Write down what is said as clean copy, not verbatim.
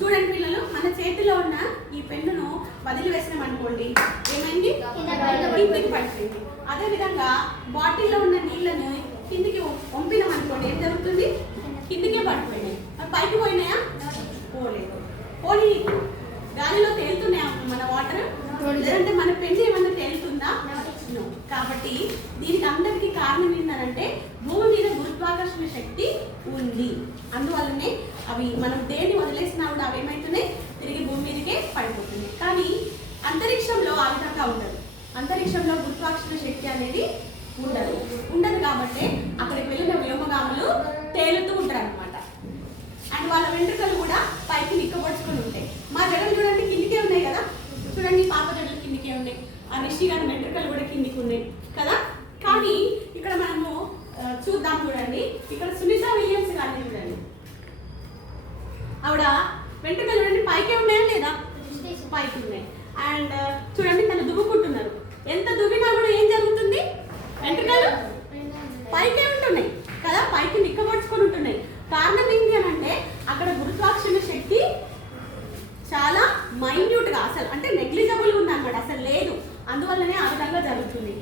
చూడండి పిల్లలు, మన చేతిలో ఉన్న ఈ పెన్నును వదిలివేసినాం అనుకోండి, ఏమైంది? కిందికి పడిపోయింది. అదే విధంగా బాటిల్లో ఉన్న నీళ్ళను కిందికి వంపినాం అనుకోండి, ఏం జరుగుతుంది? కిందికే పడిపోయినాయి. పైకి పోయినాయా? పోలేదు. పోనీ గాలిలో తేలుతున్నాయా మన వాటర్? లేదంటే మన పెన్ను ఏమన్నా తేలుతుందా? కాబట్టి దీనికి అందరికీ కారణం ఏంటంటే భూమి మీద గురుత్వాకర్షణ శక్తి ఉంది. అందువల్లనే అవి మనం దేన్ని వదిలేసినా కూడా అవి ఏమవుతున్నాయి? తిరిగి భూమి మీదకే పడిపోతుంది. కానీ అంతరిక్షంలో ఆ విధంగా ఉండదు. అంతరిక్షంలో గురుత్వాకర్షణ శక్తి అనేది ఉండదు కాబట్టి అక్కడికి వెళ్ళిన వ్యోమగాములు తేలుతూ ఉంటారు అనమాట. అండ్ వాళ్ళ వెంట్రుకలు కూడా పైకి నిక్కబడుచుకొని ఉంటాయి. మా జడలు చూడండి కిందికే ఉన్నాయి కదా, చూడండి పాప జడలు కిందికే ఉన్నాయి, ఆ రిషి గారి వెంట్రుకలు కూడా కిందికి ఉన్నాయి కదా. కానీ ఇక్కడ మనము చూద్దాం, చూడండి ఇక్కడ సునీతా విలియమ్స్ గారిని చూడండి, ఆవిడ వెంట్రుకలు చూడండి పైకే ఉన్నాయా లేదా? పైకి ఉన్నాయి. అండ్ చూడండి తను దువ్వుకుంటున్నారు. ఎంత దువ్వినా కూడా ఏం జరుగుతుంది? వెంట్రుకలు పైకే ఉంటున్నాయి కదా, పైకి నిక్కబడుచుకొని ఉంటున్నాయి. కారణం ఏంటి అని అంటే అక్కడ గురుత్వాకర్షణ శక్తి చాలా మైన్యూట్గా, అసలు అంటే నెగ్లిజబుల్గా ఉంది అనమాట, అసలు లేదు. అందువల్లనే ఆ విధంగా జరుగుతుంది.